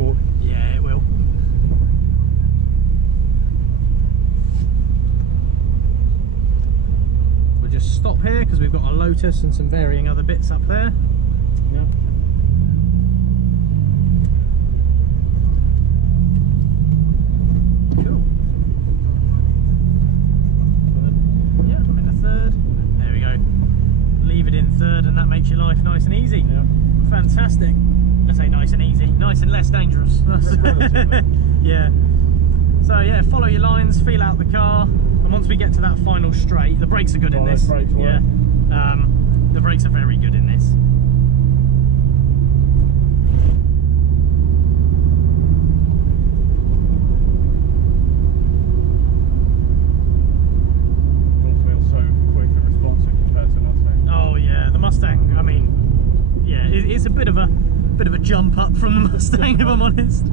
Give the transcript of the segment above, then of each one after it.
torque. Yeah, it will. We'll just stop here because we've got a Lotus and some varying other bits up there. Yeah. Cool. Yeah, I'm in the third. There we go. Leave it in third and that makes your life nice and easy. Yeah. Fantastic. I say nice and easy, nice and less dangerous. Yeah. So yeah, follow your lines, feel out the car, and once we get to that final straight, the brakes are good in this. Brakes work. Yeah. The brakes are very good in this. All feels so quick and responsive compared to the Mustang. Oh yeah, the Mustang. I mean, yeah, it's a bit of a jump up from the Mustang, if I'm honest.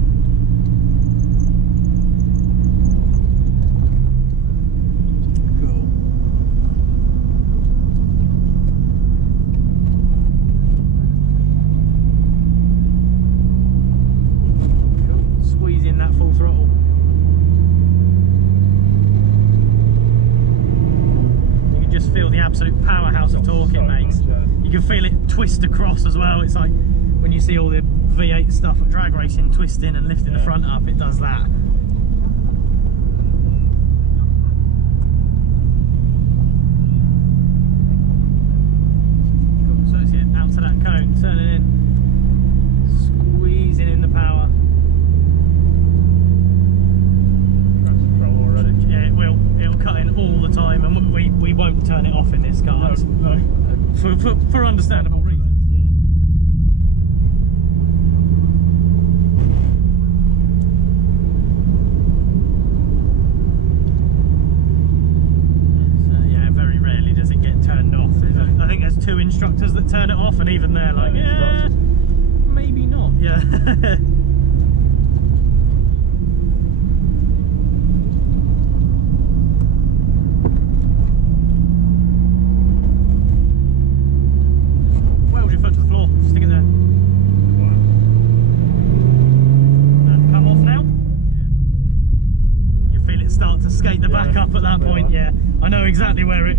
Absolute powerhouse of torque it makes. You can feel it twist across as well. It's like when you see all the V8 stuff at drag racing twisting and lifting the front up, it does that. Cool. So it's out to that cone, turning in, squeezing in the power. Yeah, it will. It'll cut in all the time, and we won't turn it off in this car. No. For understandable reasons. Yeah, very rarely does it get turned off. I think there's 2 instructors that turn it off, and even they're like, yeah, maybe not. Yeah. Weld your foot to the floor. Stick it there. And come off now. You feel it start to skate the back up at that point. Yeah, I know exactly where it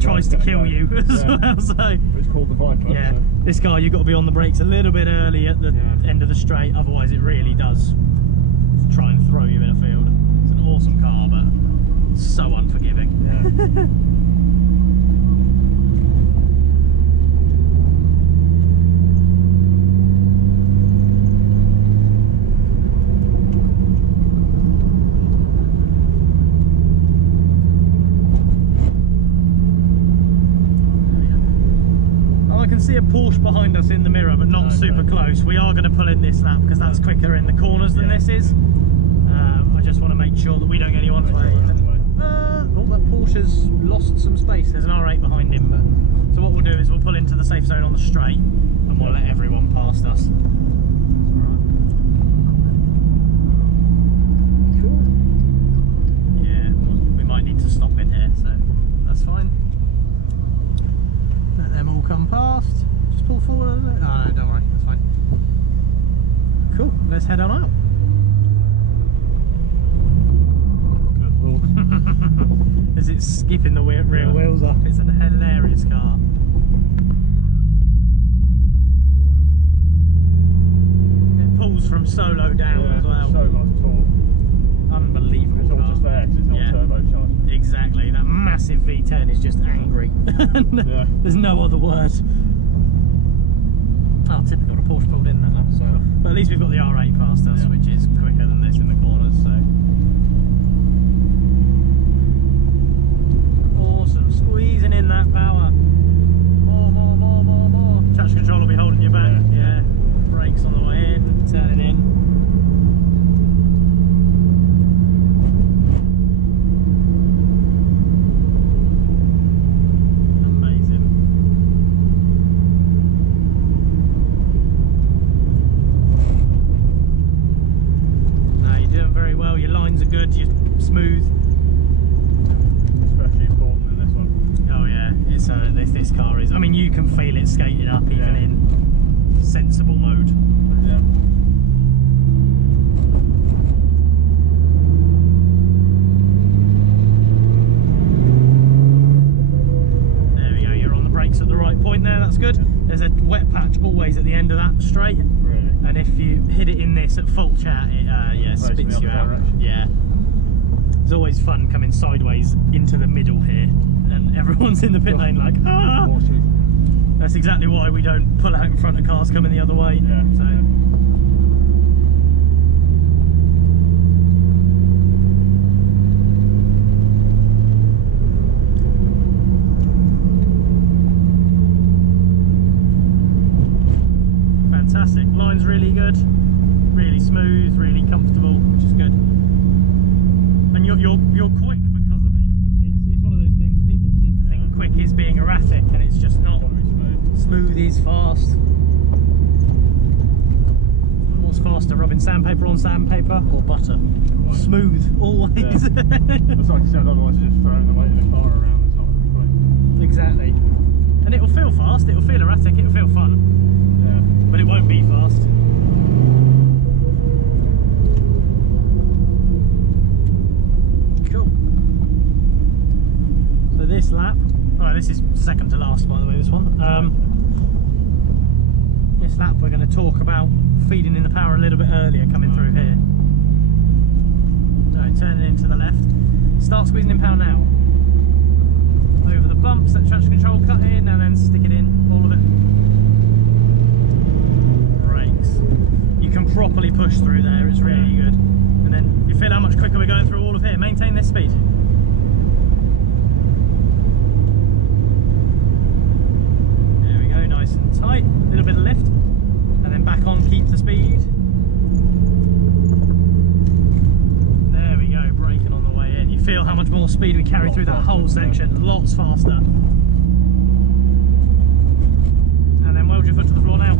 tries to kill you as well. So it's called the Viper. yeah, so. this car you've got to be on the brakes a little bit early at the end of the straight, otherwise it really does try and throw you in a field. It's an awesome car, but so unforgiving. Yeah. I can see a Porsche behind us in the mirror, but not super close. We are going to pull in this lap because that's quicker in the corners than this is. I just want to make sure that we don't get anyone's way. Oh, that Porsche's lost some space. There's an R8 behind him. But so what we'll do is we'll pull into the safe zone on the straight, and we'll let everyone past us. Cool. Yeah, we might need to stop in here, so that's fine. Let them all come past. Just pull forward a little bit. Oh no, don't worry, that's fine. Cool, let's head on out. As it's skipping the rear wheels up, it's a hilarious car. It pulls from so low down as well. So much torque. Unbelievable. It's all car. just there, it's not turbocharged. Exactly, that massive V10 is just angry. There's no other word. Oh, typical, the Porsche pulled in then, so. But at least we've got the R8 past us, which is quicker than this in the corners, so. Awesome, squeezing in that power. More. Traction control will be holding you back. Yeah. Brakes on the way in, turning in. Good, you're smooth. Especially important in this one. Oh yeah, it's this car is. I mean, you can feel it skating up even in sensible mode. Yeah. Yeah. Cool. Yeah, very rarely does it get turned off. It's an awesome car. But at least we've got the R8 past us, which is quicker than this in the corners, so. Yeah. always at the end of that straight. Really? And if you hit it in this at full chat, it spits you out. Direction. Yeah. It's always fun coming sideways into the middle here, and everyone's in the pit lane like, ah! That's exactly why we don't pull out in front of cars coming the other way. Yeah. So. Yeah. Fantastic. Line's really good, really smooth, really comfortable, which is good. And you're quick because of it. It's one of those things people seem to think quick is being erratic, and it's just not. Smooth is fast. What's faster, rubbing sandpaper on sandpaper or butter? Right. Smooth, always. Yeah. That's like I said, otherwise you're just throwing the weight of the car around. It's not really quick. Exactly. And it'll feel fast, it'll feel erratic, it'll feel fun. Yeah. But it won't be fast. Cool. So this lap, oh, this is second to last, by the way, this one. This lap we're going to talk about feeding in the power a little bit earlier coming through here. So turning into the left, start squeezing in power now. Over the bumps, that traction control cut in, and then stick it in, all of it. Brakes. You can properly push through there, it's really good. And then you feel how much quicker we're going through all of here. Maintain this speed. There we go, nice and tight. A little bit of lift. And then back on, keep the speed. There we go, braking on the way in. You feel how much more speed we carry through that whole section. Lots faster. And then weld your foot to the floor now.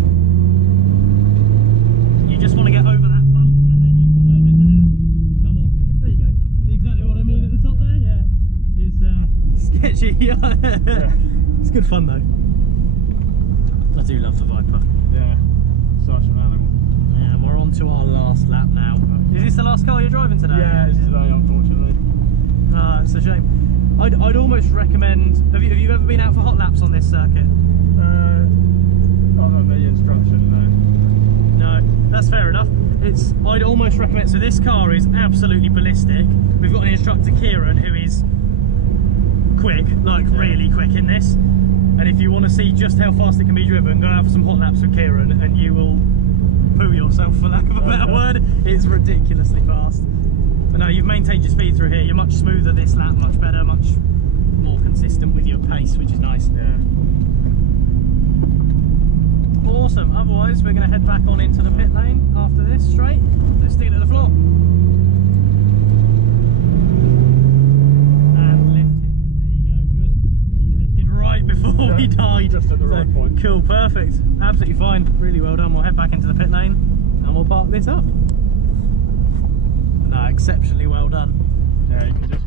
You just want to get over that bump, and then you can weld it and then come off. There you go. Exactly what I mean at the top there. Yeah. It's sketchy. Yeah. It's good fun though. I do love the Viper. Yeah. Such an animal. Yeah, and we're on to our last lap now. Is this the last car you're driving today? Yeah, it's today, unfortunately. Ah, it's a shame. I'd almost recommend. Have you ever been out for hot laps on this circuit? Other than the instruction, No, that's fair enough. I'd almost recommend. So this car is absolutely ballistic. We've got an instructor, Kieran, who is quick, like really quick in this. And if you want to see just how fast it can be driven, go out for some hot laps with Kieran and you will poo yourself, for lack of a better word. It's ridiculously fast. But no, you've maintained your speed through here. You're much smoother this lap, much better, much more consistent with your pace, which is nice. Yeah. Awesome. Otherwise, we're going to head back on into the pit lane after this straight. So stick it to the floor. Before we died. Just at the right point. Cool, perfect. Absolutely fine. Really well done. We'll head back into the pit lane and we'll park this up. No, exceptionally well done. Yeah, you can just